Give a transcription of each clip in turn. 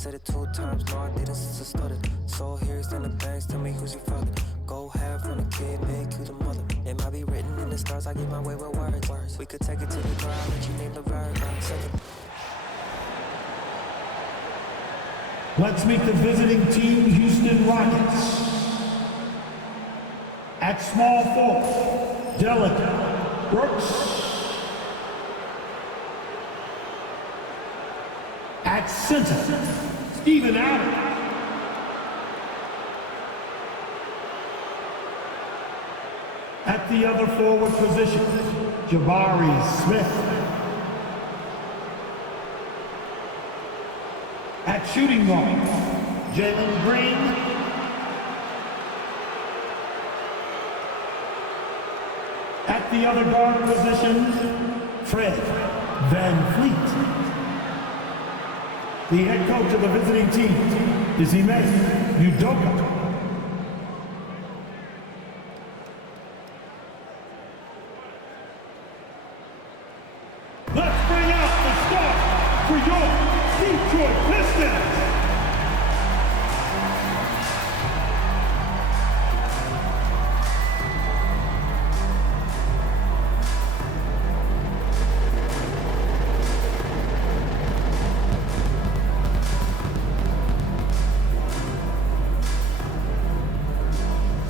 said it 2 times, no, I didn't since I started. So here's the bangs, tell me who's your father. Go half on the kid, make you the mother. It might be written in the stars, I get my way with words. We could take it to the ground, let you name the verb. Let's meet the visiting team, Houston Rockets. At small forward, Dylan Brooks. At center, Steven Adams. At the other forward position, Jabari Smith. At shooting guard, Jalen Green. At the other guard position, Fred Van Fleet. The head coach of the visiting team is Ime Udoka. Let's bring out the start for your Detroit Pistons.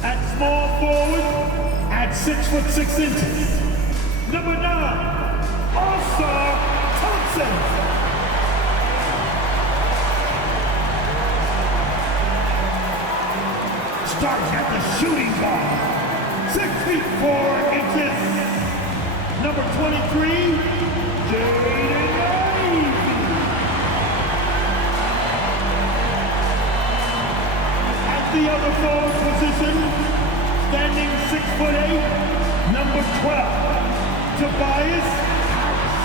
At small forward, at 6'6", number 9, All-Star Thompson. Starts at the shooting guard, 6 feet 4 inches, number 23, Jaden Ivey. At the other forward position, standing 6'8", number 12, Tobias Harris.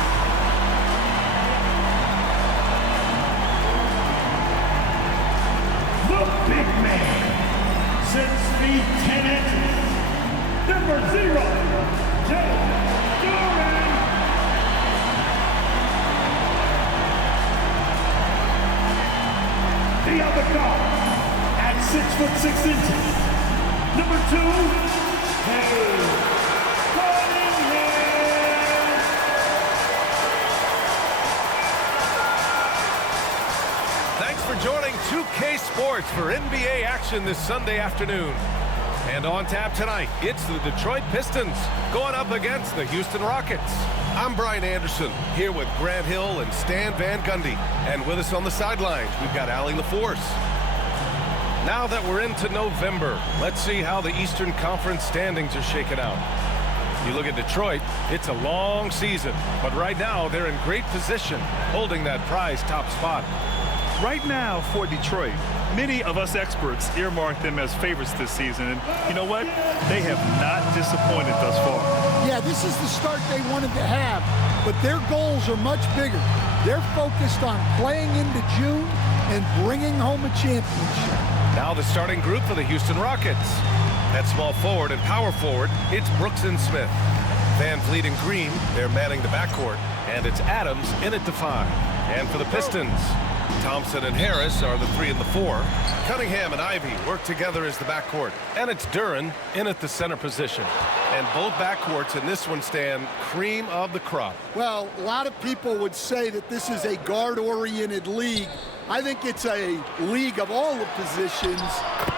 The big man, 6 feet 10 inches, number 0, Jay Duran. The other guard, at 6'6", number 2, Hey Cunningham. Thanks for joining 2K Sports for NBA action this Sunday afternoon. And on tap tonight, it's the Detroit Pistons going up against the Houston Rockets. I'm Brian Anderson, here with Grant Hill and Stan Van Gundy. And with us on the sidelines, we've got Allie LaForce. Now that we're into November, let's see how the Eastern Conference standings are shaken out. You look at Detroit, it's a long season, but right now they're in great position, holding that prize top spot. Right now for Detroit, many of us experts earmark them as favorites this season, and you know what? They have not disappointed thus far. Yeah, this is the start they wanted to have, but their goals are much bigger. They're focused on playing into June and bringing home a championship. Now the starting group for the Houston Rockets. At small forward and power forward, it's Brooks and Smith. Van Fleet and Green, they're manning the backcourt. And it's Adams in at the 5. And for the Pistons, Thompson and Harris are the 3 and the 4. Cunningham and Ivey work together as the backcourt. And it's Duran in at the center position. And both backcourts in this one stand cream of the crop. Well, a lot of people would say that this is a guard-oriented league. I think it's a league of all the positions,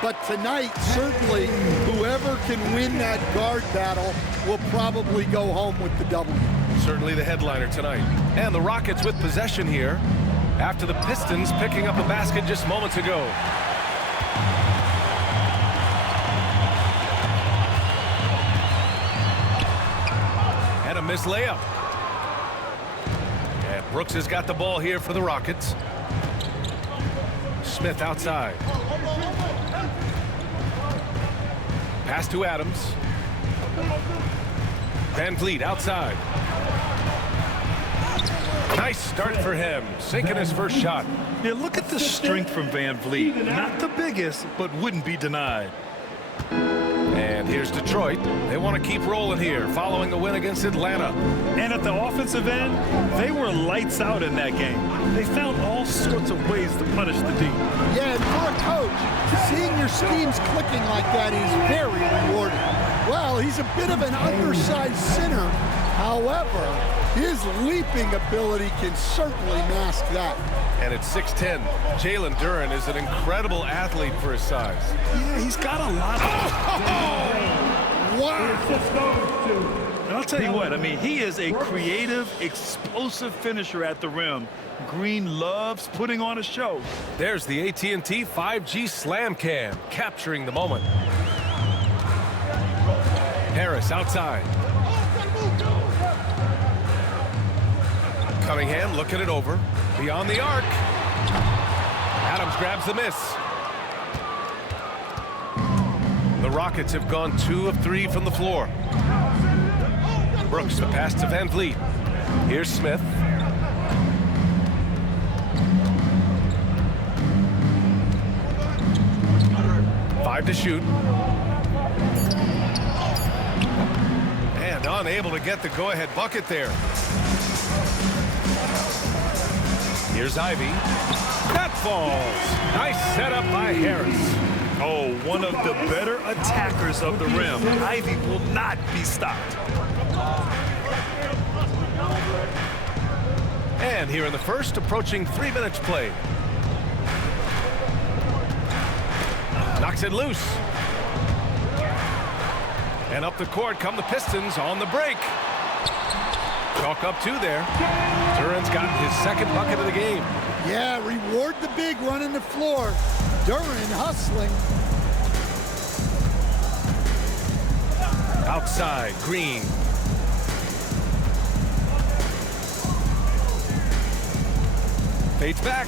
but tonight, certainly, whoever can win that guard battle will probably go home with the W. Certainly the headliner tonight. And the Rockets with possession here after the Pistons picking up a basket just moments ago. And a missed layup. And Brooks has got the ball here for the Rockets. Smith outside. Pass to Adams. Van Fleet outside. Nice start for him, sinking his first shot. Yeah, look at the strength from Van Vliet. Not the biggest, but wouldn't be denied. And And here's Detroit. They want to keep rolling here following the win against Atlanta. And at the offensive end, they were lights out in that game. They found all sorts of ways to punish the D. Yeah, and for a coach, seeing your schemes clicking like that is very rewarding. Well, he's a bit of an undersized center. However, his leaping ability can certainly mask that. And at 6'10", Jalen Duren is an incredible athlete for his size. Yeah, he's got a lot of... Wow! And I'll tell you what, I mean, he is a creative, explosive finisher at the rim. Green loves putting on a show. There's the AT&T 5G Slam Cam, capturing the moment. Harris outside. Cunningham looking it over. Beyond the arc. Adams grabs the miss. The Rockets have gone 2 of 3 from the floor. Brooks, the pass to Van Vliet. Here's Smith. Five to shoot. And unable to get the go-ahead bucket there. Here's Ivy. That falls. Nice setup by Harris. Oh, one of the better attackers of the rim. Ivy will not be stopped. And here in the first, approaching 3 minutes played. Knocks it loose. And up the court come the Pistons on the break. Chalk up 2 there. Duren's gotten his second bucket of the game. Yeah, reward the big running the floor. Duren hustling. Outside, Green. Fades back.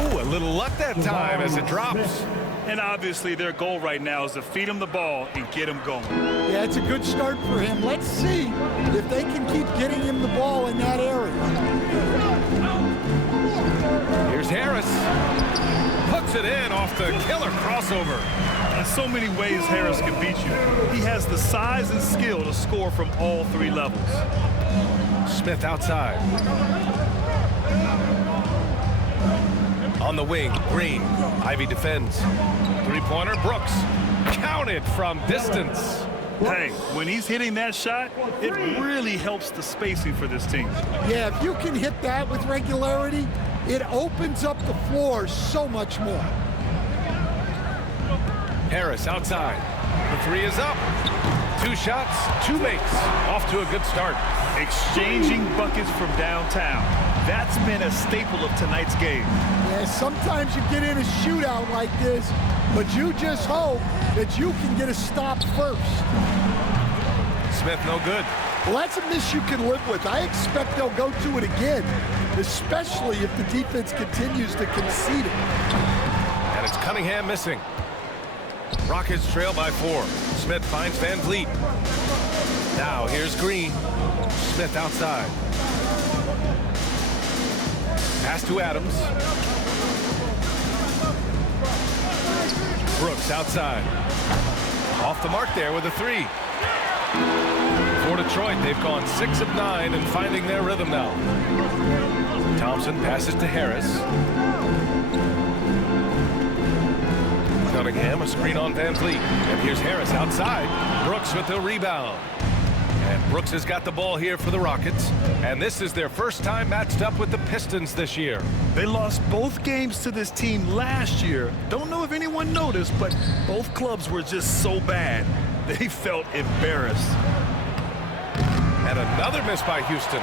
Ooh, a little luck that time as it drops. And obviously their goal right now is to feed him the ball and get him going. Yeah, it's a good start for him. Let's see if they can keep getting him the ball in that area. Here's Harris. Puts it in off the killer crossover. In so many ways Harris can beat you. He has the size and skill to score from all 3 levels. Smith outside. On the wing, Green. Ivy defends. Three-pointer, Brooks. Counted from distance. Hey, when he's hitting that shot, it really helps the spacing for this team. Yeah, if you can hit that with regularity, it opens up the floor so much more. Harris outside. The 3 is up. 2 shots, 2 makes. Off to a good start. Exchanging buckets from downtown. That's been a staple of tonight's game. Yeah, sometimes you get in a shootout like this, but you just hope that you can get a stop first. Smith no good. Well, that's a miss you can live with. I expect they'll go to it again, especially if the defense continues to concede it. And it's Cunningham missing. Rockets trail by 4. Smith finds Van Vliet. Now here's Green. Smith outside. Pass to Adams. Brooks outside. Off the mark there with a 3. For Detroit, they've gone 6 of 9 and finding their rhythm now. Thompson passes to Harris. Cunningham, a screen on Van Vliet. And here's Harris outside. Brooks with the rebound. And Brooks has got the ball here for the Rockets. And this is their first time matched up with the Pistons this year. They lost both games to this team last year. Don't know if anyone noticed, but both clubs were just so bad. They felt embarrassed. And another miss by Houston.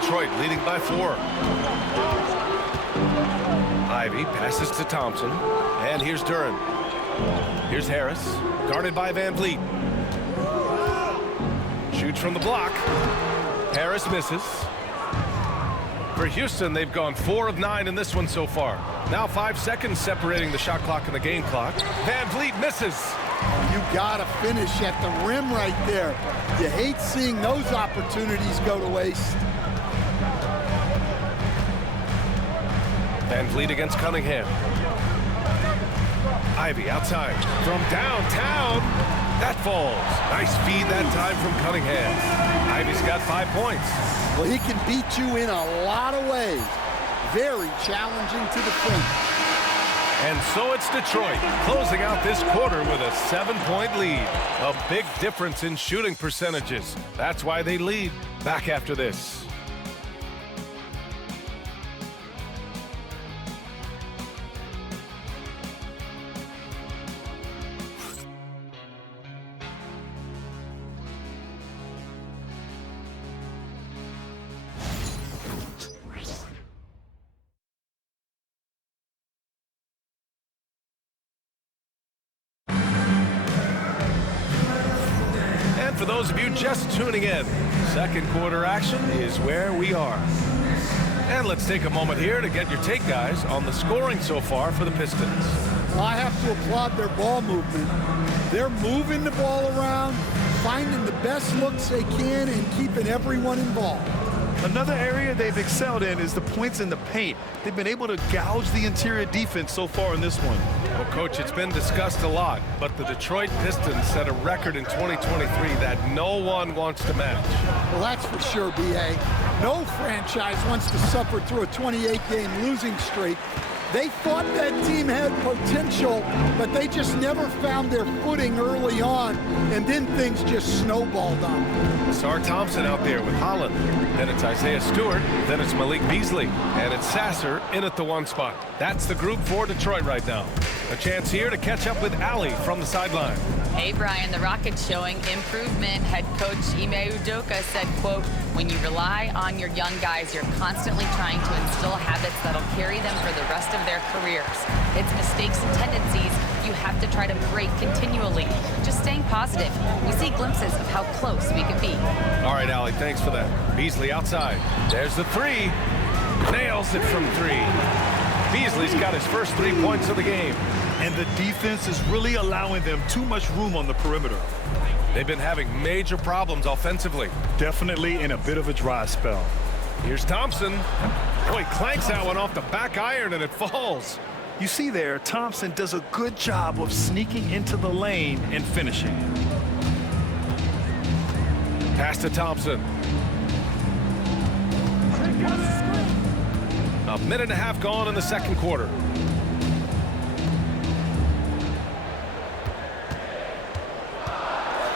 Detroit leading by 4. Ivy passes to Thompson. And here's Duren. Here's Harris, guarded by Van Vliet. Shoots from the block. Harris misses. For Houston, they've gone 4 of 9 in this one so far. Now 5 seconds separating the shot clock and the game clock. Van Vliet misses. You gotta finish at the rim right there. You hate seeing those opportunities go to waste. Van Vliet against Cunningham. Ivy outside from downtown. That falls. Nice feed that time from Cunningham. Ivy's got 5 points. Well, he can beat you in a lot of ways. Very challenging to defend. And so it's Detroit closing out this quarter with a 7-point lead. A big difference in shooting percentages. That's why they lead. Back after this. For those of you just tuning in, second quarter action is where we are. And let's take a moment here to get your take, guys, on the scoring so far for the Pistons. Well, I have to applaud their ball movement. They're moving the ball around, finding the best looks they can, and keeping everyone involved. Another area they've excelled in is the points in the paint. They've been able to gouge the interior defense so far in this one. Well, Coach, it's been discussed a lot, but the Detroit Pistons set a record in 2023 that no one wants to match. Well, that's for sure, B.A. No franchise wants to suffer through a 28-game losing streak. They thought that team had potential, but they just never found their footing early on, and then things just snowballed on them. Sar Thompson out there with Holland. Then it's Isaiah Stewart. Then it's Malik Beasley. And it's Sasser in at the 1 spot. That's the group for Detroit right now. A chance here to catch up with Allie from the sideline. Hey, Brian, the Rockets showing improvement. Head coach Ime Udoka said, quote, when you rely on your young guys, you're constantly trying to instill habits that'll carry them for the rest of their careers. It's mistakes and tendencies you have to try to break continually. Just staying positive. We see glimpses of how close we can be. All right, Allie, thanks for that. Beasley outside. There's the 3. Nails it from 3. Beasley's got his first 3 points of the game. And the defense is really allowing them too much room on the perimeter. They've been having major problems offensively. Definitely in a bit of a dry spell. Here's Thompson. Boy, clanks that one off the back iron and it falls. You see there, Thompson does a good job of sneaking into the lane and finishing. Pass to Thompson. A minute and a half gone in the second quarter.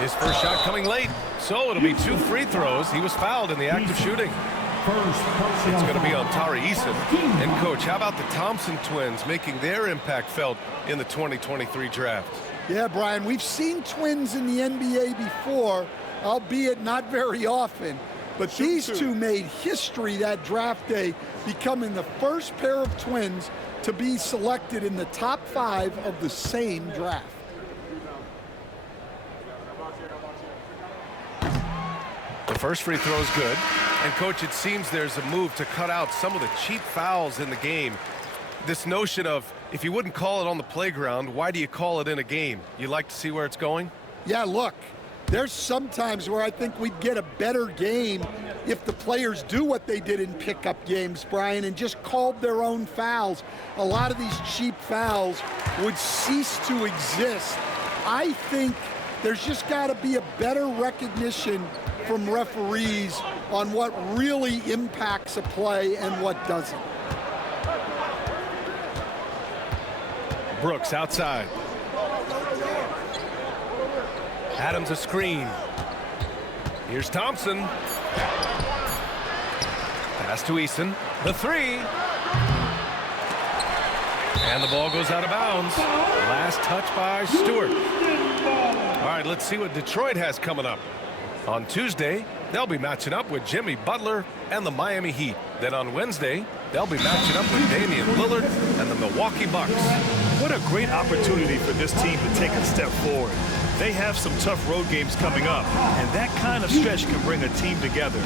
His first shot coming late, so it'll be 2 free throws. He was fouled in the act of shooting. It's going to be on Tari Eason. And, Coach, how about the Thompson twins making their impact felt in the 2023 draft? Yeah, Brian, we've seen twins in the NBA before, albeit not very often. But these two made history that draft day, becoming the first pair of twins to be selected in the top 5 of the same draft. The first free throw is good. And, Coach, it seems there's a move to cut out some of the cheap fouls in the game. This notion of, if you wouldn't call it on the playground, why do you call it in a game? You like to see where it's going? Yeah, look, there's some times where I think we'd get a better game if the players do what they did in pickup games, Brian, and just called their own fouls. A lot of these cheap fouls would cease to exist. I think there's just got to be a better recognition from referees on what really impacts a play and what doesn't. Brooks outside. Adams a screen. Here's Thompson. Pass to Eason. The 3. And the ball goes out of bounds. Last touch by Stewart. All right, let's see what Detroit has coming up. On Tuesday, they'll be matching up with Jimmy Butler and the Miami Heat. Then on Wednesday, they'll be matching up with Damian Lillard and the Milwaukee Bucks. What a great opportunity for this team to take a step forward. They have some tough road games coming up, and that kind of stretch can bring a team together.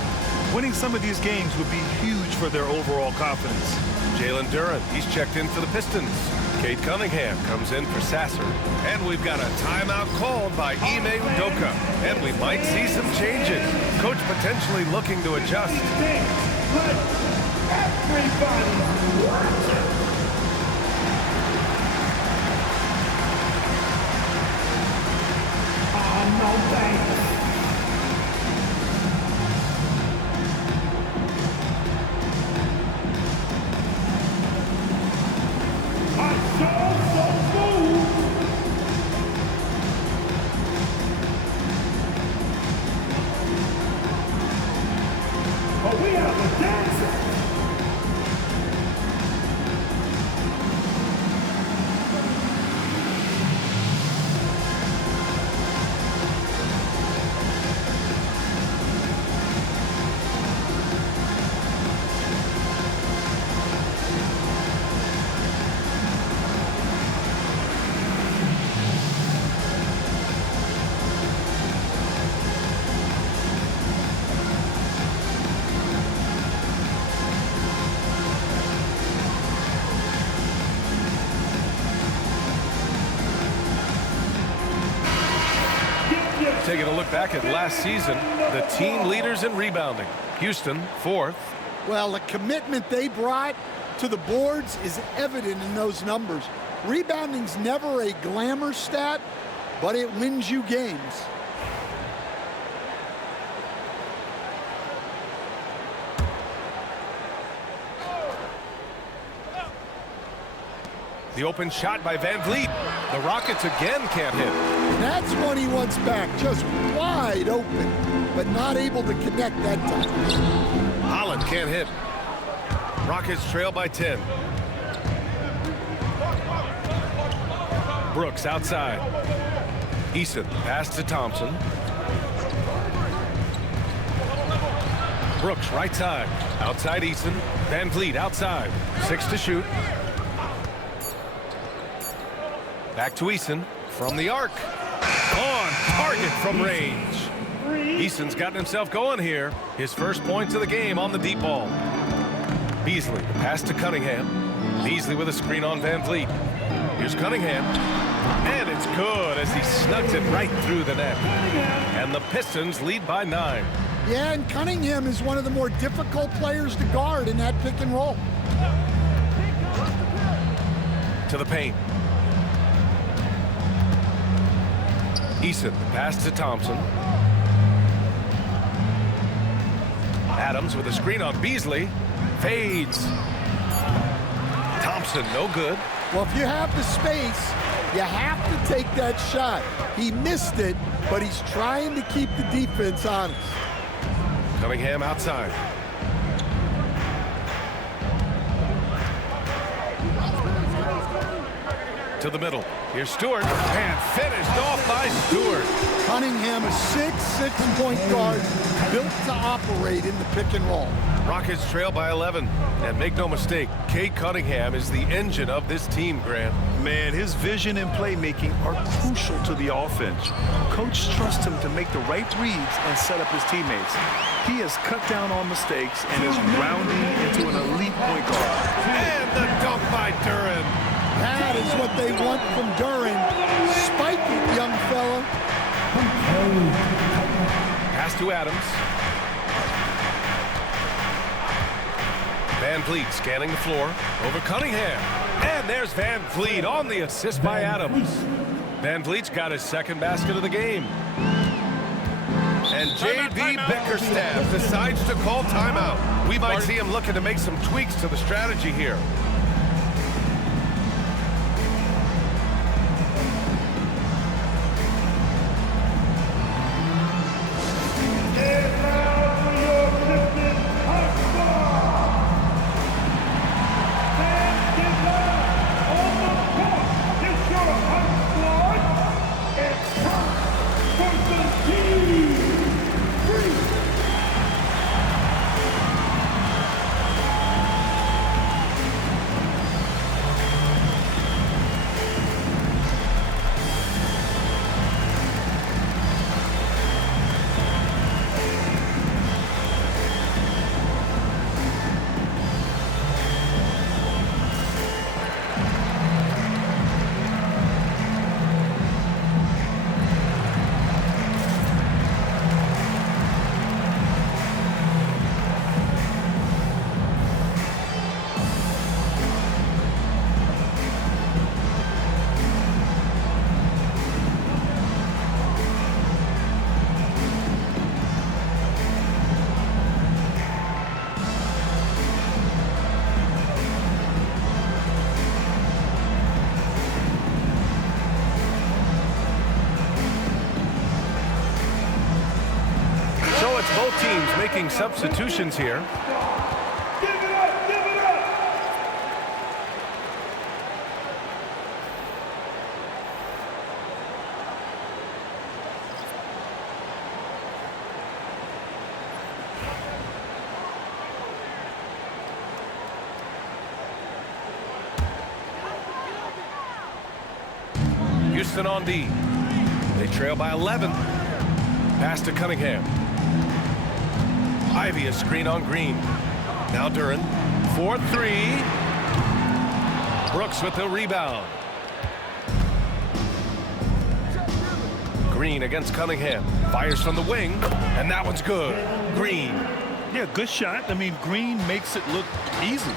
Winning some of these games would be huge for their overall confidence. Jalen Duren, he's checked in for the Pistons. Kate Cunningham comes in for Sasser. And we've got a timeout called by Ime Udoka. And we might see some changes. Coach potentially looking to adjust. Let everybody watch it. taking a look back at last season, the team leaders in rebounding. Houston, 4th. Well, the commitment they brought to the boards is evident in those numbers. Rebounding's never a glamour stat, but it wins you games. The open shot by Van Vliet. The Rockets again can't hit. That's one he wants back, just wide open, but not able to connect that time. Holland can't hit. Rockets trail by 10. Brooks outside. Eason pass to Thompson. Brooks right side. Outside Eason. Van Vliet outside. 6 to shoot. Back to Eason from the arc. On target from range. Eason's gotten himself going here. His first points of the game on the deep ball. Beasley, the pass to Cunningham. Beasley with a screen on Van Vliet. Here's Cunningham. And it's good as he snugs it right through the net. And the Pistons lead by 9. Yeah, and Cunningham is one of the more difficult players to guard in that pick and roll. To the paint. Eason, pass to Thompson. Adams with a screen on Beasley. Fades. Thompson, no good. Well, if you have the space, you have to take that shot. He missed it, but he's trying to keep the defense honest. Cunningham outside. To the middle. Here's Stewart. And finished off by Stewart. Cunningham, a 6'6" point guard, built to operate in the pick and roll. Rockets trail by 11. And make no mistake, Cade Cunningham is the engine of this team, Grant. Man, his vision and playmaking are crucial to the offense. Coach trusts him to make the right reads and set up his teammates. He has cut down on mistakes and is rounding into an elite point guard. And the dunk by Duren. That is what they want from Duren. Spike it, young fella. Pass to Adams. Van Vliet scanning the floor over Cunningham. And there's Van Vliet on the assist by Adams. Van Vliet's got his second basket of the game. And J.B. Bickerstaff decides to call timeout. We might see him looking to make some tweaks to the strategy here. Both teams making substitutions here. Give it up, give it up. Houston on D. They trail by 11. Pass to Cunningham. Ivy a screen on Green. Now Duren. 4-3. Brooks with the rebound. Green against Cunningham. Fires from the wing, and that one's good. Green. Yeah, good shot. I mean, Green makes it look easy.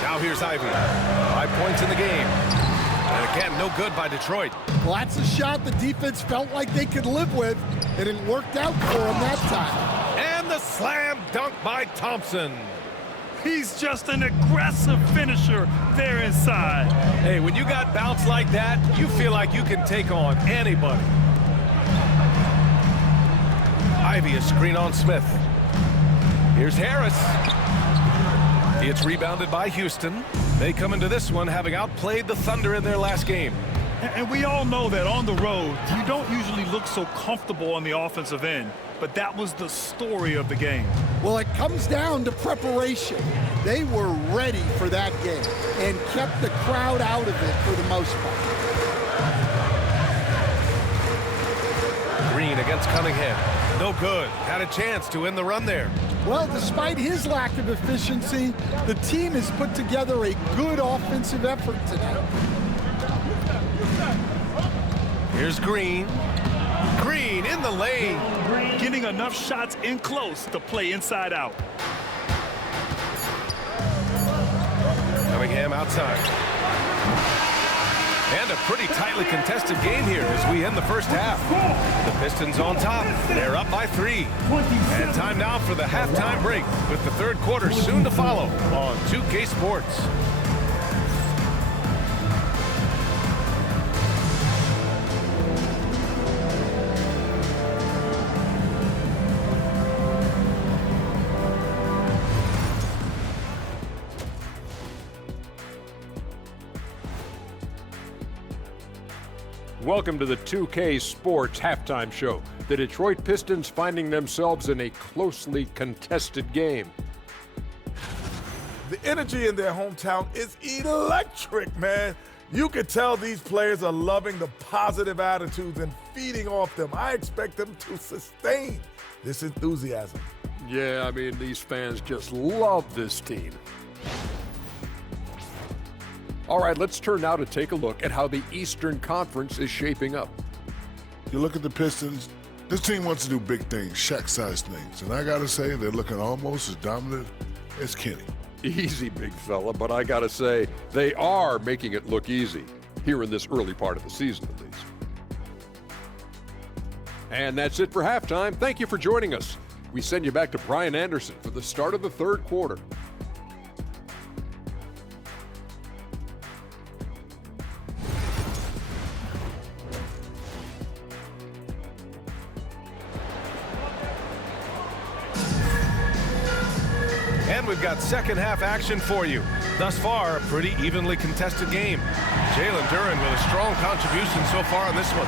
Now here's Ivy. 5 points in the game. And again, no good by Detroit. Well, that's a shot the defense felt like they could live with, and it worked out for them that time. And the slam dunk by Thompson. He's just an aggressive finisher there inside. Hey, when you got bounce like that, you feel like you can take on anybody. Ivy, a screen on Smith. Here's Harris. It's rebounded by Houston. They come into this one having outplayed the Thunder in their last game. And we all know that on the road, you don't usually look so comfortable on the offensive end. But that was the story of the game. Well, it comes down to preparation. They were ready for that game and kept the crowd out of it for the most part. Green against Cunningham. No good. Had a chance to end the run there. Well, despite his lack of efficiency, the team has put together a good offensive effort tonight. Here's Green. Green in the lane. Getting enough shots in close to play inside out. Cunningham outside. And a pretty tightly contested game here as we end the first half. The Pistons on top. They're up by 3. And time now for the halftime break with the third quarter soon to follow on 2K Sports. Welcome to the 2K Sports Halftime Show. The Detroit Pistons finding themselves in a closely contested game. The energy in their hometown is electric, man. You can tell these players are loving the positive attitudes and feeding off them. I expect them to sustain this enthusiasm. Yeah, I mean, these fans just love this team. All right, let's turn now to take a look at how the Eastern Conference is shaping up. You look at the Pistons, this team wants to do big things, Shaq-sized things. And I got to say, they're looking almost as dominant as Kenny. Easy, big fella, but I got to say, they are making it look easy, here in this early part of the season at least. And that's it for halftime. Thank you for joining us. We send you back to Brian Anderson for the start of the third quarter. And we've got second half action for you. Thus far, a pretty evenly contested game. Jalen Duren with a strong contribution so far on this one.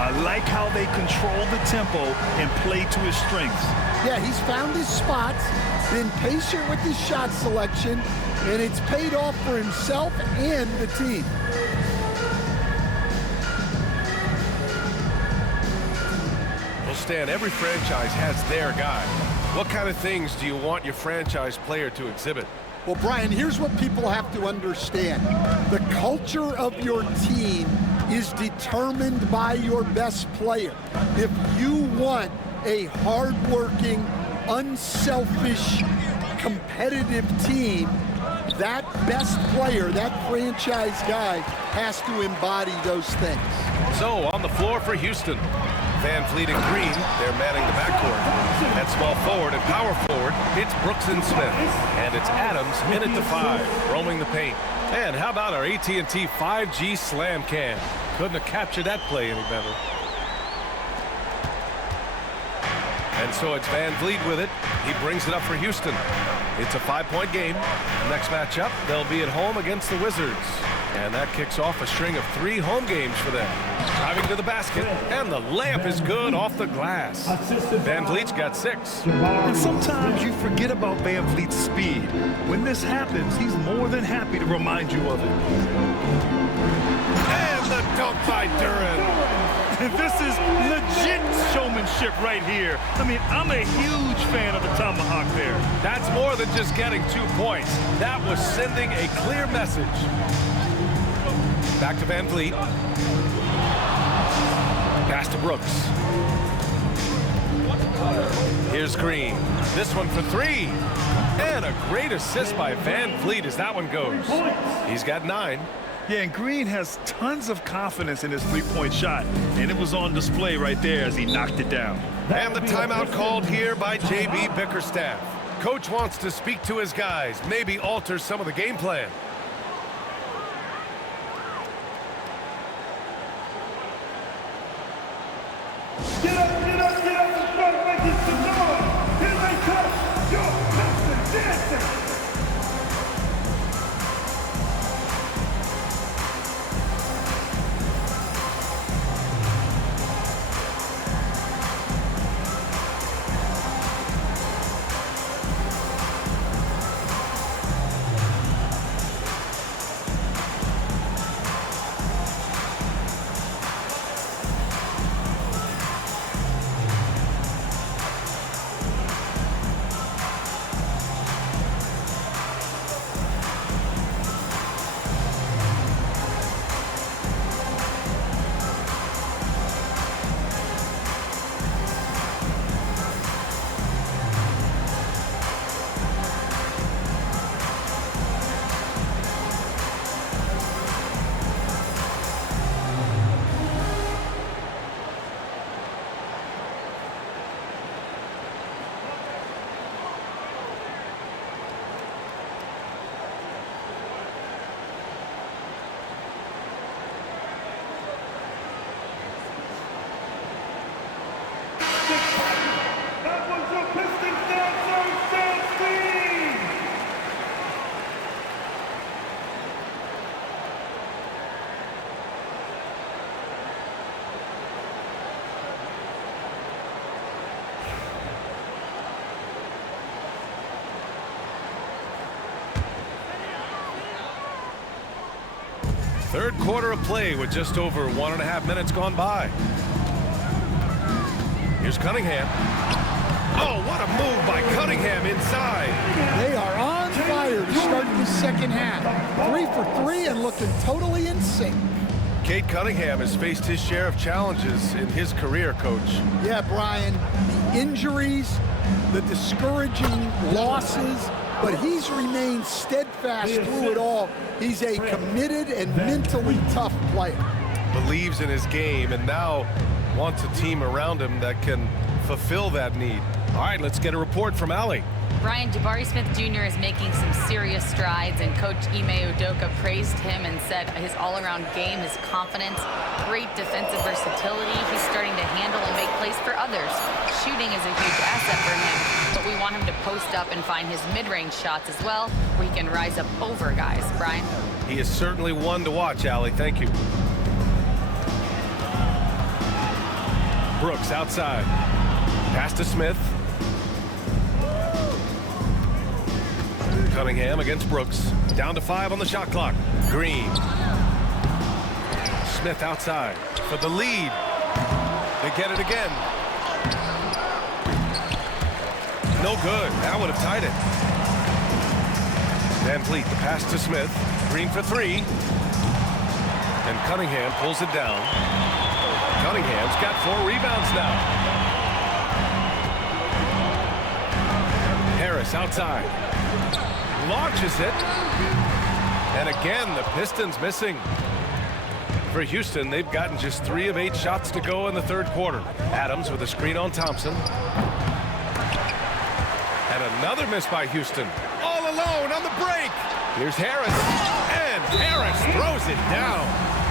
I like how they control the tempo and play to his strengths. Yeah, he's found his spots, been patient with his shot selection, and it's paid off for himself and the team. Well, Stan, every franchise has their guy. What kind of things do you want your franchise player to exhibit? Well, Brian, here's what people have to understand. The culture of your team is determined by your best player. If you want a hardworking, unselfish, competitive team, that best player, that franchise guy, has to embody those things. So, on the floor for Houston, Van Vliet and Green, they're manning the backcourt. At small forward and power forward, it's Brooks and Smith. And it's Adams in at the 5, roaming the paint. And how about our AT&T 5G slam cam? Couldn't have captured that play any better. And so it's Van Vliet with it. He brings it up for Houston. It's a 5-point game. Next matchup, they'll be at home against the Wizards. And that kicks off a string of 3 home games for them. Driving to the basket, and the layup is good off the glass. Van Vliet's got 6. And sometimes you forget about Van Vliet's speed. When this happens, he's more than happy to remind you of it. And the dunk by Duren. This is legit showmanship right here. I mean, I'm a huge fan of the tomahawk there. That's more than just getting 2 points. That was sending a clear message. Back to Van Vliet. Pass to Brooks. Here's Green. This one for three. And a great assist by Van Vliet as that one goes. He's got 9. Yeah, and Green has tons of confidence in his three-point shot, and it was on display right there as he knocked it down. And the timeout called here by J.B. Bickerstaff. Coach wants to speak to his guys, maybe alter some of the game plan. Get up, get up, get up and start making some noise. Here they come, your Pistons dancing. That was your Pistons dancing team. Third quarter of play with just over 1.5 minutes gone by. Here's Cunningham. Oh, what a move by Cunningham inside. They are on fire to start the second half. 3 for 3 and looking totally in sync. Cade Cunningham has faced his share of challenges in his career, Coach. Yeah, Brian, the injuries, the discouraging losses, but he's remained steadfast through it all. He's a committed and mentally tough player. Believes in his game and now wants a team around him that can fulfill that need. All right, let's get a report from Allie. Brian, Jabari Smith Jr. is making some serious strides, and Coach Ime Udoka praised him and said his all-around game, his confidence, great defensive versatility. He's starting to handle and make plays for others. Shooting is a huge asset for him, but we want him to post up and find his mid-range shots as well, where he can rise up over guys. Brian? He is certainly one to watch, Allie. Thank you. Brooks outside. Pass to Smith. Cunningham against Brooks. Down to 5 on the shot clock. Green. Smith outside for the lead. They get it again. No good. That would have tied it. Van Vliet, the pass to Smith. Green for 3. And Cunningham pulls it down. Cunningham's got 4 rebounds now. Harris outside. Launches it. And again, the Pistons missing. For Houston, they've gotten just 3 of 8 shots to go in the third quarter. Adams with a screen on Thompson. And another miss by Houston. All alone on the break. Here's Harris. And Harris throws it down.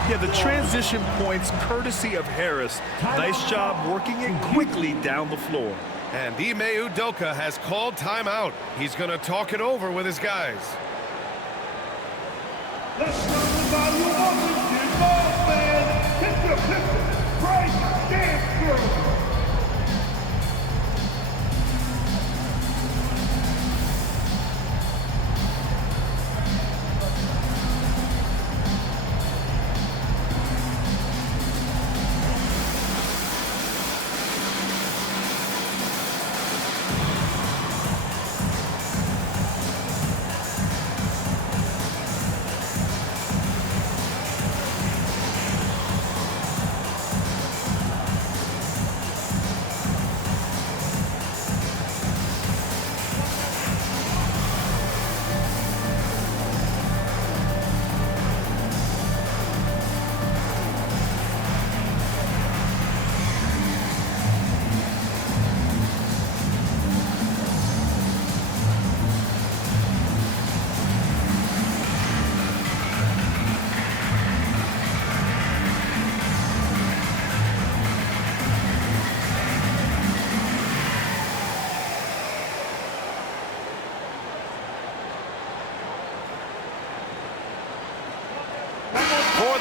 Yeah, the transition points courtesy of Harris. Nice job working it quickly down the floor. And Ime Udoka has called timeout. He's going to talk it over with his guys. Let's turn the volume up and get ball, fans. Hit the Pistons break dance crew.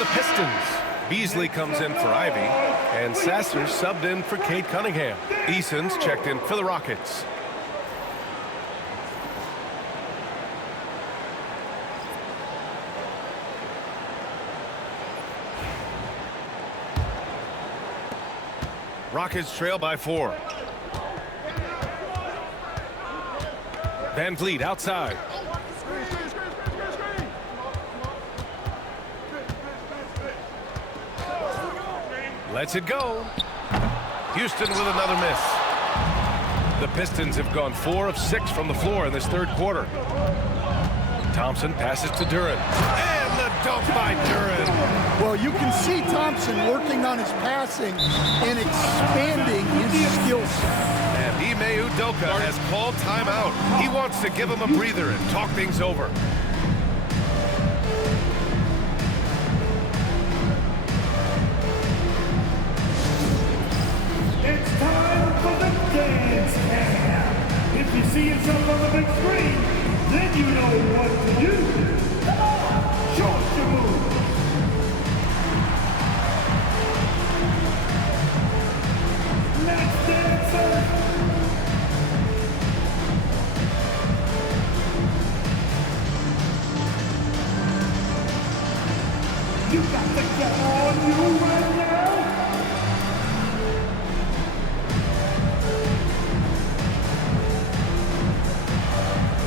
the Pistons. Beasley comes in for Ivy, and Sasser subbed in for Cade Cunningham. Eason's checked in for the Rockets. Rockets trail by 4. Van Vliet outside. Lets it go. Houston with another miss. The Pistons have gone 4 of 6 from the floor in this third quarter. Thompson passes to Duren. And the dunk by Duren. Well, you can see Thompson working on his passing and expanding his skill set. And Ime Udoka has called timeout. He wants to give him a breather and talk things over. It's time for the dance cam. If you see yourself on the big screen, then you know what to do. Come on, show us your move. Let's dance. You got to get on you right now.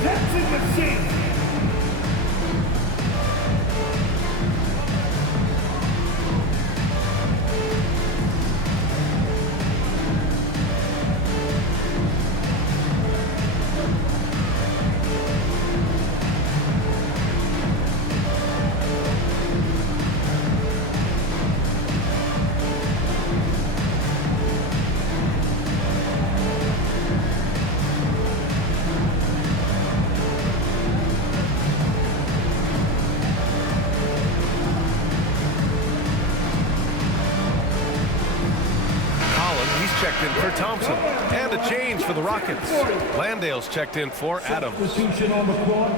Dancing machine. Checked in for Thompson. And a change for the Rockets. Landale's checked in for Adams. Substitution on the court.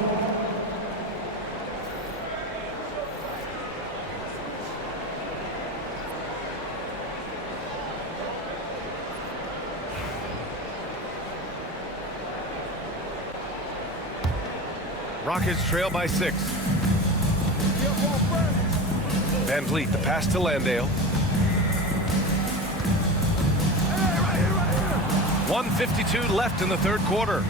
Rockets trail by 6. Van Vliet, the pass to Landale. 1:52 left in the third quarter.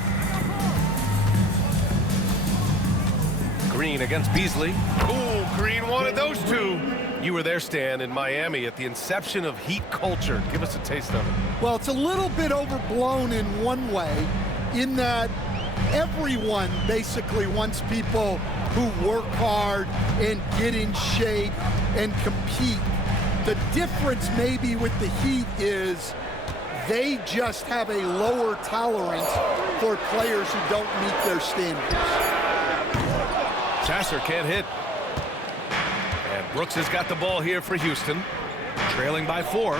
Green against Beasley. Ooh, Green wanted those two. You were there, Stan, in Miami at the inception of Heat culture. Give us a taste of it. Well, it's a little bit overblown in one way, in that everyone basically wants people who work hard and get in shape and compete. The difference maybe with the Heat is they just have a lower tolerance for players who don't meet their standards. Sasser can't hit. And Brooks has got the ball here for Houston. Trailing by 4.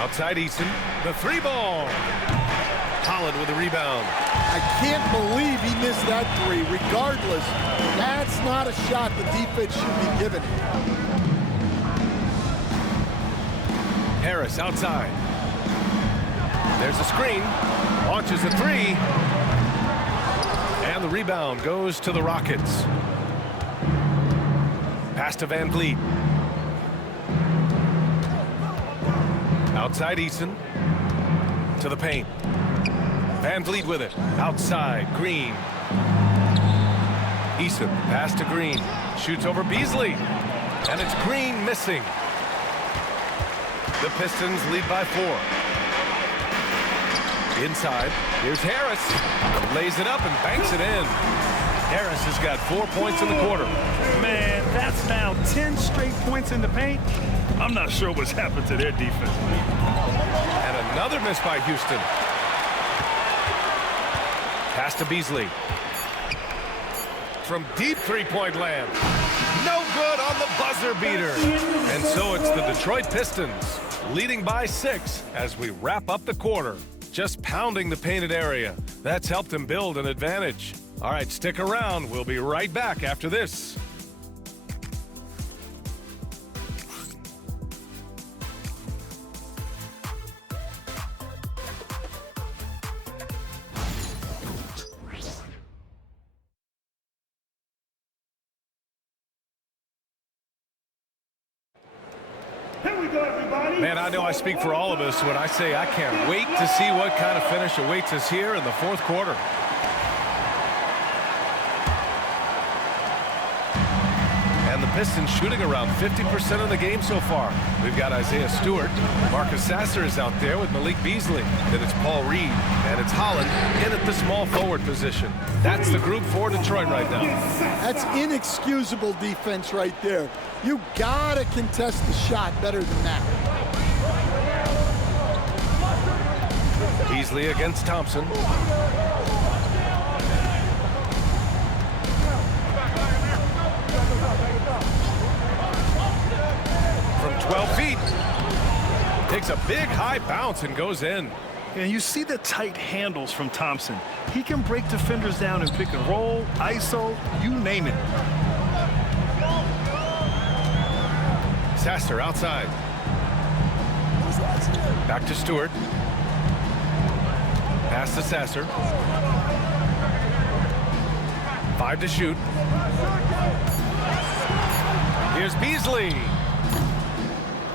Outside Eason. The 3-ball. Holland with the rebound. I can't believe he missed that 3. Regardless, that's not a shot the defense should be giving him. Harris outside. There's a screen. Launches a 3. And the rebound goes to the Rockets. Pass to Van Vliet. Outside Eason. To the paint. Van Vliet with it. Outside. Green. Eason. Pass to Green. Shoots over Beasley. And it's Green missing. The Pistons lead by 4. Inside, here's Harris. Lays it up and banks it in. Harris has got 4 points in the quarter. Man, that's now 10 straight points in the paint. I'm not sure what's happened to their defense. And another miss by Houston. Pass to Beasley. From deep three-point land. No good on the buzzer beater. And so it's the Detroit Pistons leading by 6 as we wrap up the quarter. Just pounding the painted area. That's helped him build an advantage. All right, stick around. We'll be right back after this. Man, I know I speak for all of us when I say I can't wait to see what kind of finish awaits us here in the fourth quarter. And the Pistons shooting around 50% of the game so far. We've got Isaiah Stewart. Marcus Sasser is out there with Malik Beasley. Then it's Paul Reed. And it's Holland in at the small forward position. That's the group for Detroit right now. That's inexcusable defense right there. You gotta contest the shot better than that. Beasley against Thompson. From 12 feet. Takes a big high bounce and goes in. And you see the tight handles from Thompson. He can break defenders down in pick and roll, ISO, you name it. Sasser outside. Back to Stewart. Pass to Sasser. 5 to shoot. Here's Beasley.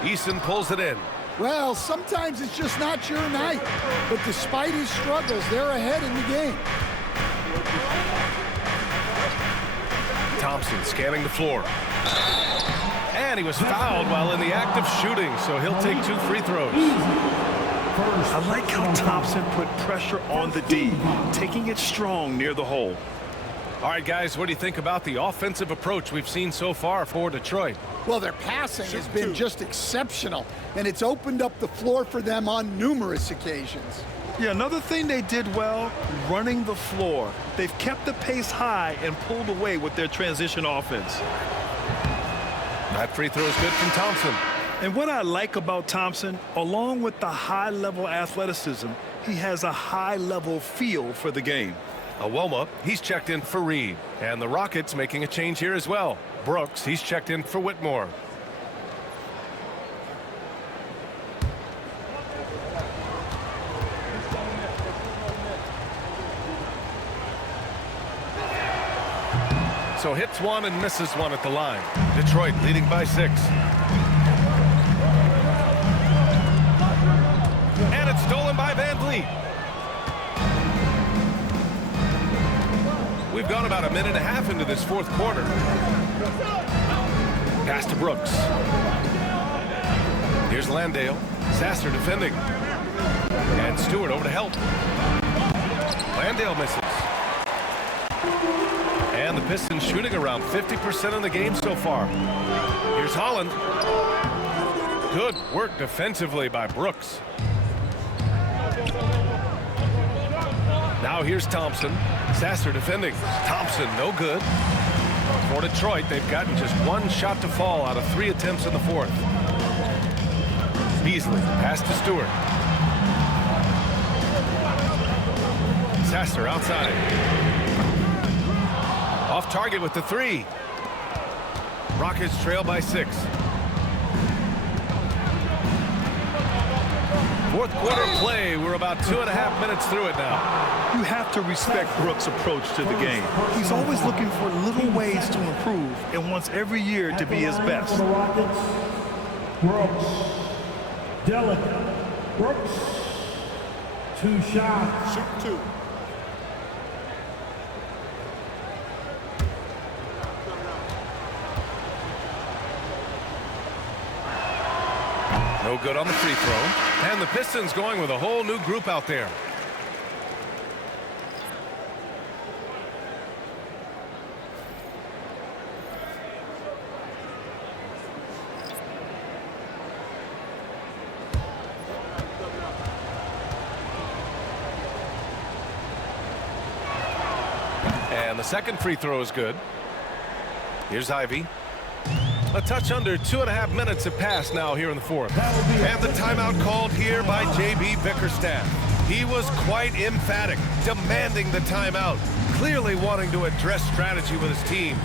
Eason pulls it in. Well, sometimes it's just not your night. But despite his struggles, they're ahead in the game. Thompson scanning the floor. And he was fouled while in the act of shooting, so he'll take 2 free throws. I like how Thompson put pressure on the D, taking it strong near the hole. All right, guys, what do you think about the offensive approach we've seen so far for Detroit? Well, their passing has been just exceptional, and it's opened up the floor for them on numerous occasions. Yeah, another thing they did well, running the floor. They've kept the pace high and pulled away with their transition offense. That free throw is good from Thompson. And what I like about Thompson, along with the high-level athleticism, he has a high-level feel for the game. Awoma, he's checked in for Reed. And the Rockets making a change here as well. Brooks, he's checked in for Whitmore. So hits one and misses one at the line. Detroit leading by 6. And it's stolen by Van Vliet. We've gone about a minute and a half into this fourth quarter. Pass to Brooks. Here's Landale. Sasser defending. And Stewart over to help. Landale misses. And the Pistons shooting around 50% of the game so far. Here's Holland. Good work defensively by Brooks. Now here's Thompson. Sasser defending. Thompson, no good. For Detroit, they've gotten just 1 shot to fall out of 3 attempts in the fourth. Beasley, pass to Stewart. Sasser outside. Off target with the 3. Rockets trail by 6. Fourth quarter play. We're about 2.5 minutes through it now. You have to respect Brooks' approach to the game. He's always looking for little ways to improve and wants every year to be his best. Brooks. Delicate. Brooks. 2 shots. Shoot 2. No good on the free throw. And the Pistons going with a whole new group out there. And the second free throw is good. Here's Ivy. A touch under 2.5 minutes have passed now here in the fourth. And the timeout called here by J.B. Bickerstaff. He was quite emphatic, demanding the timeout, clearly wanting to address strategy with his team.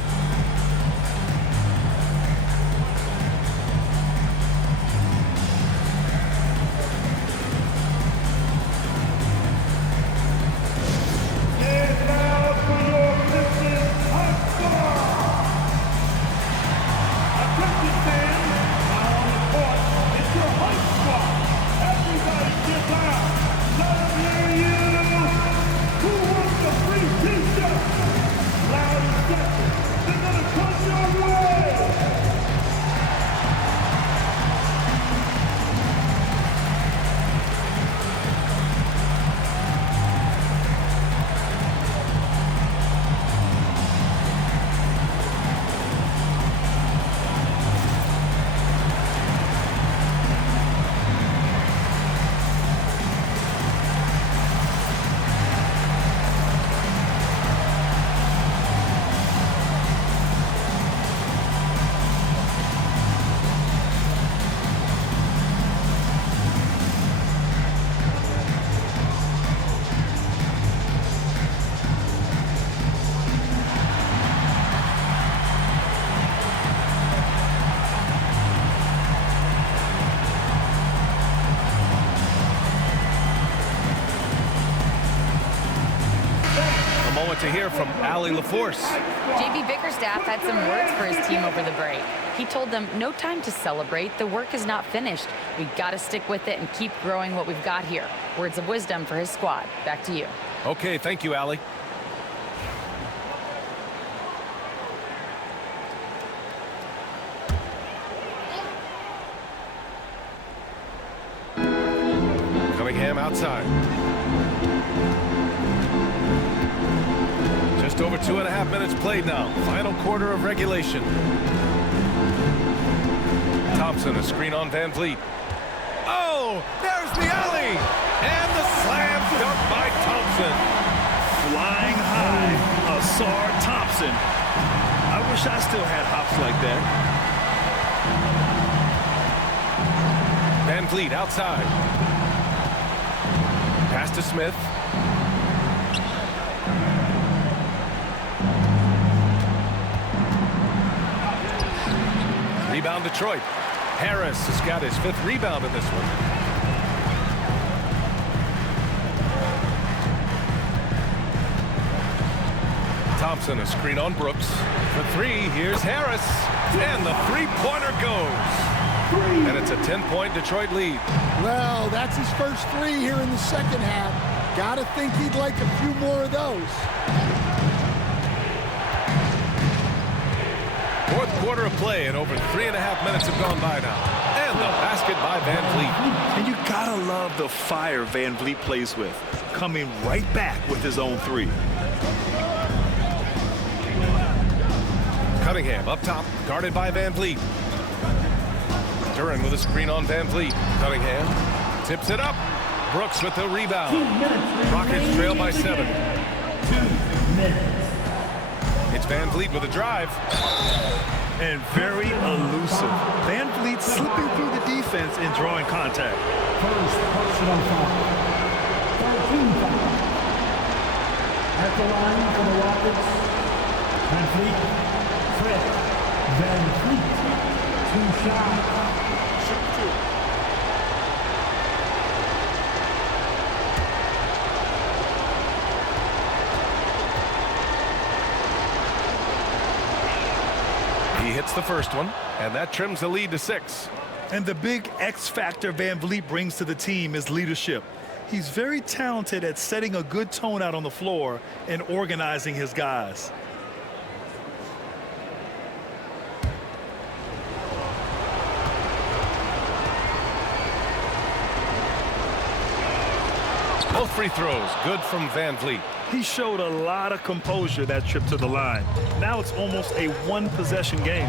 And now for your Pistons hot star. A Pistons fan, now on the court, it's your host, to hear from Allie LaForce. JB Bickerstaff had some words for his team over the break. He told them, no time to celebrate. The work is not finished. We got to stick with it and keep growing what we've got here. Words of wisdom for his squad. Back to you. Okay, thank you, Allie. Cunningham outside. Just over 2.5 minutes played now. Final quarter of regulation. Thompson, a screen on Van Vliet. Oh, there's the alley! And the slam dunk by Thompson. Flying high, Asar Thompson. I wish I still had hops like that. Van Vliet outside. Pass to Smith. Rebound Detroit. Harris has got his 5th rebound in this one. Thompson, a screen on Brooks. For 3, here's Harris. And the three-pointer goes. And it's a 10-point Detroit lead. Well, that's his first 3 here in the second half. Gotta think he'd like a few more of those. Fourth quarter of play, and over 3.5 minutes have gone by now. And the basket by Van Vliet. And you gotta love the fire Van Vliet plays with, coming right back with his own 3. Cunningham up top, guarded by Van Vliet. Duran with a screen on Van Vliet. Cunningham tips it up. Brooks with the rebound. Rockets trail by 7. 2 minutes. It's Van Vliet with a drive. And very elusive. Van Vliet slipping through the defense and drawing contact. First personal foul. 13 foul. At the line for the Rockets, Van Vliet, Fred Van Vliet. 2 shots. He hits the first one, and that trims the lead to 6. And the big X factor Van Vliet brings to the team is leadership. He's very talented at setting a good tone out on the floor and organizing his guys. Both free throws good from Van Vliet. He showed a lot of composure that trip to the line. Now it's almost a one-possession game.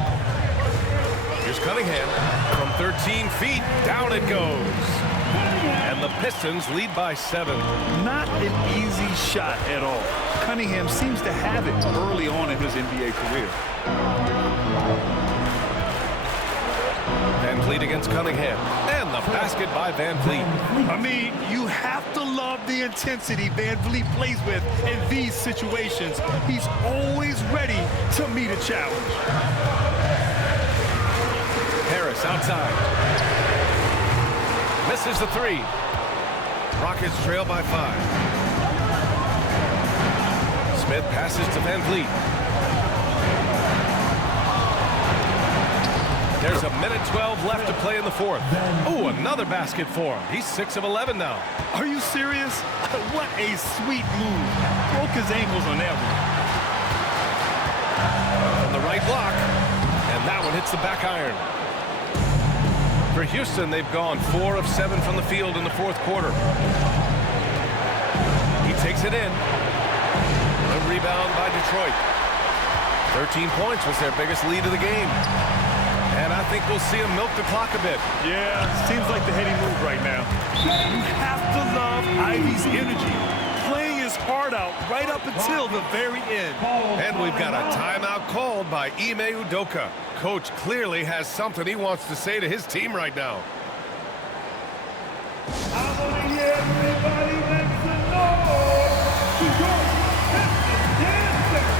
Here's Cunningham from 13 feet. Down it goes. And the Pistons lead by 7. Not an easy shot at all. Cunningham seems to have it early on in his NBA career. Van Vliet against Cunningham. And the basket by Van Vliet. I mean, you have to love the intensity Van Vliet plays with in these situations. He's always ready to meet a challenge. Harris outside. Misses the 3. Rockets trail by 5. Smith passes to Van Vliet. There's 1:12 left to play in the 4th. Oh, another basket for him. He's 6 of 11 now. Are you serious? What a sweet move. Broke his ankles on that one. From the right block. And that one hits the back iron. For Houston, they've gone 4 of 7 from the field in the 4th quarter. He takes it in. A rebound by Detroit. 13 points was their biggest lead of the game. And I think we'll see him milk the clock a bit. Yeah, seems like the heady move right now. You have to love Ivy's energy. Playing his heart out right up until the very end. And we've got a timeout called by Ime Udoka. Coach clearly has something he wants to say to his team right now. I want to hear everybody make some noise to your Pistons dancer.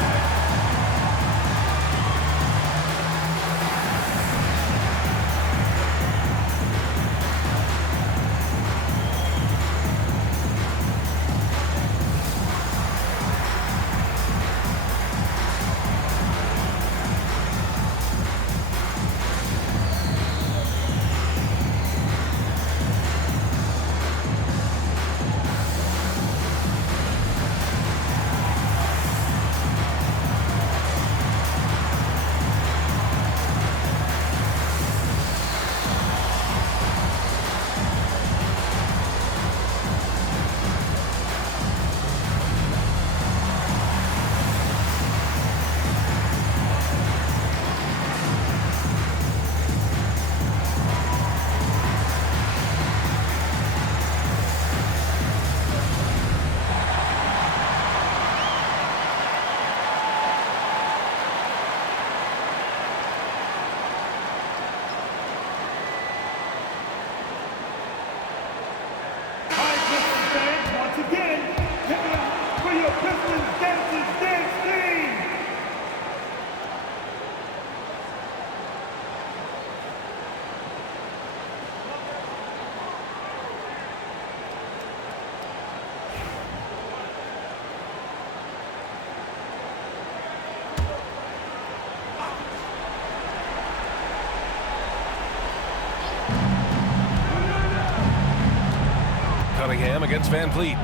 Cunningham against Van Vliet.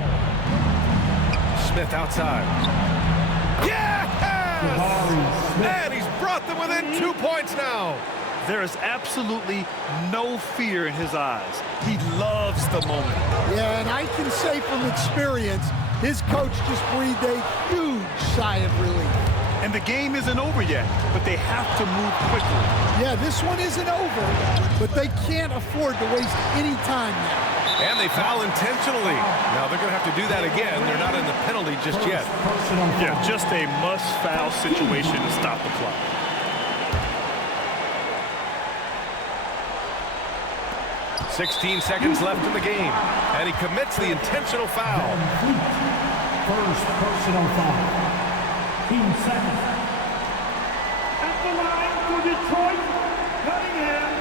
Smith outside. Yes! And he's brought them within 2 points now. There is absolutely no fear in his eyes. He loves the moment. Yeah, and I can say from experience, his coach just breathed a huge sigh of relief. And the game isn't over yet, but they have to move quickly. Yeah, this one isn't over, but they can't afford to waste any time now. And they foul intentionally. Now they're going to have to do that again. They're not in the penalty just yet. Yeah, just a must-foul situation to stop the clock. .16 seconds left in the game, and he commits the intentional foul. First personal foul. 15 seconds. At the line for Detroit, Cunningham.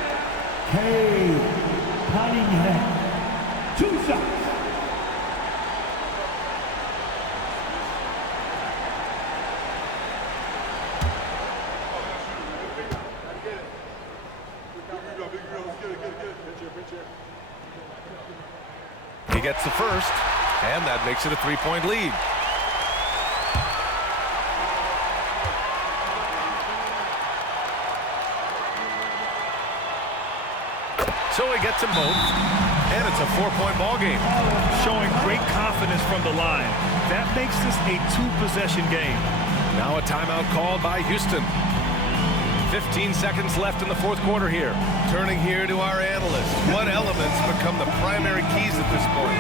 Cunningham. 2 shots. He gets the first, and that makes it a 3-point lead. So he gets them both, and it's a 4-point ball game. Showing great confidence from the line. That makes this a 2-possession game. Now a timeout called by Houston. 15 seconds left in the fourth quarter here. Turning here to our analysts. What elements become the primary keys at this point?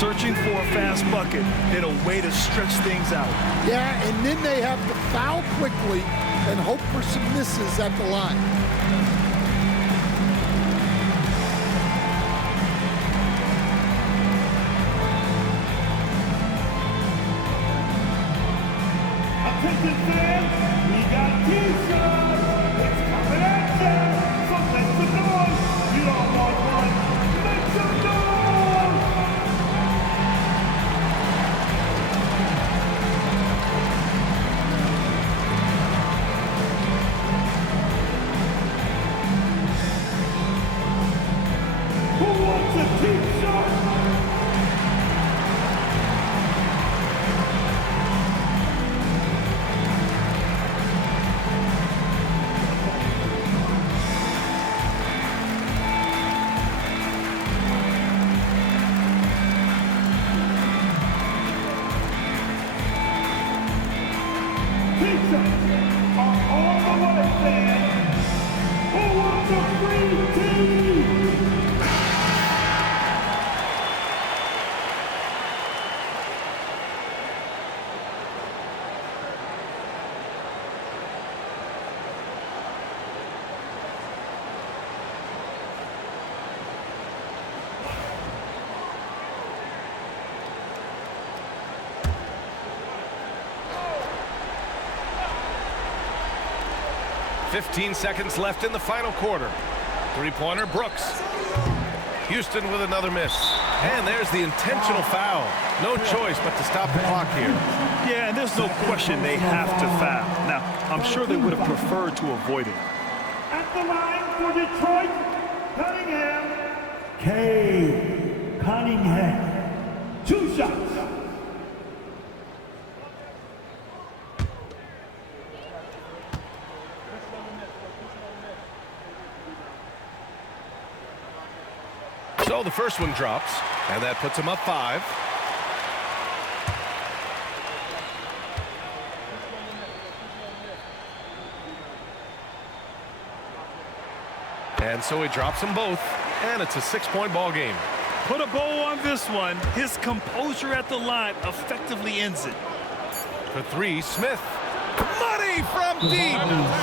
Searching for a fast bucket and a way to stretch things out. Yeah, and then they have to foul quickly and hope for some misses at the line. Attention fans, we got Pistons. It's coming at you. So make some noise. You don't want one. Make some noise. Who wants a T-shirt? Are on the way, fans. Who wants a free tea? .15 seconds left in the final quarter. Three-pointer, Brooks. Houston with another miss. And there's the intentional foul. No choice but to stop the clock here. Yeah, and there's no question they have to foul. Now, I'm sure they would have preferred to avoid it. At the line for Detroit, Cunningham. Cunningham. 2 shots. So the first one drops, and that puts him up 5. And so he drops them both, and it's a 6-point ball game. Put a bow on this one. His composure at the line effectively ends it. For 3, Smith. Money from deep.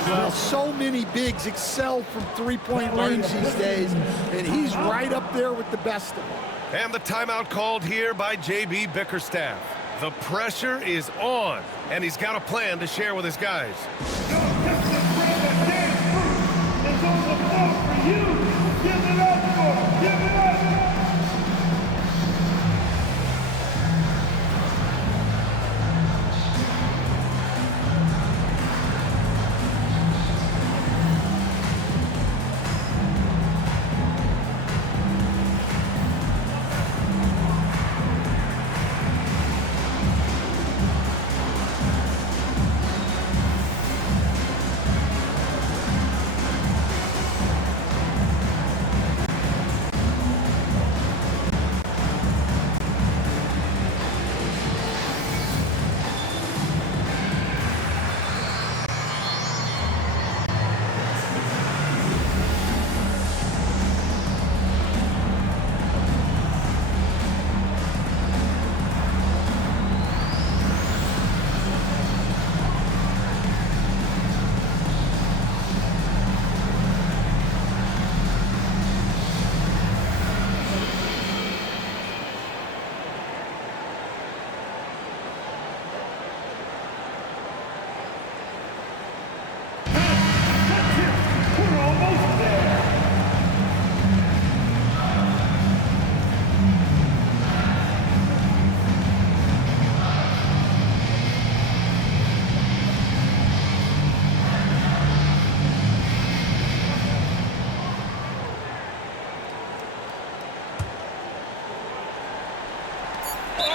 Well, so many bigs excel from three-point range these days, and he's right up there with the best of them. And the timeout called here by J.B. Bickerstaff. The pressure is on, and he's got a plan to share with his guys. It's on the floor for you. Give it up for him. Give it up.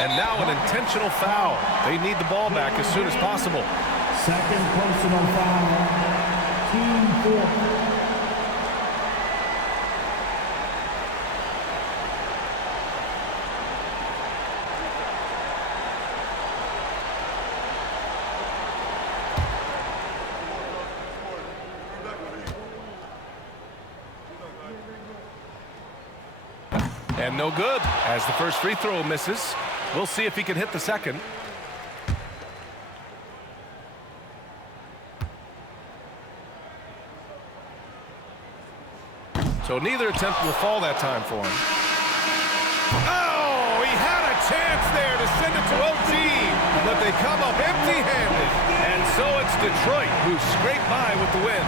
And now an intentional foul. They need the ball back as soon as possible. Second personal foul. Team fourth. And no good, as the first free throw misses. We'll see if he can hit the second. So neither attempt will fall that time for him. Oh, he had a chance there to send it to OT, but they come up empty-handed. And so it's Detroit who scraped by with the win.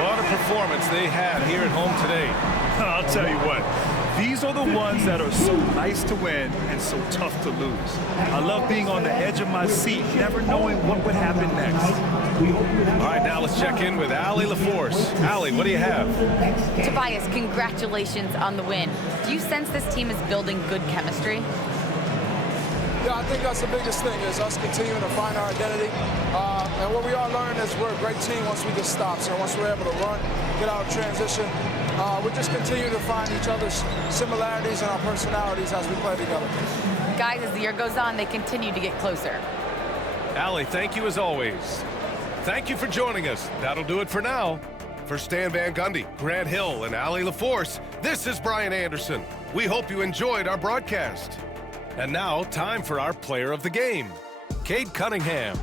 What a performance they had here at home today. I'll tell you what, these are the ones that are so nice to win and so tough to lose. I love being on the edge of my seat, never knowing what would happen next. All right, now let's check in with Allie LaForce. Allie, what do you have? Tobias, congratulations on the win. Do you sense this team is building good chemistry? Yeah, I think that's the biggest thing, is us continuing to find our identity. And what we are learning is we're a great team once we get stops. And once we're able to run, get out of transition, we just continue to find each other's similarities and our personalities as we play together. Guys, as the year goes on, they continue to get closer. Allie, thank you as always. Thank you for joining us. That'll do it for now. For Stan Van Gundy, Grant Hill, and Allie LaForce, this is Brian Anderson. We hope you enjoyed our broadcast. And now, time for our player of the game, Cade Cunningham.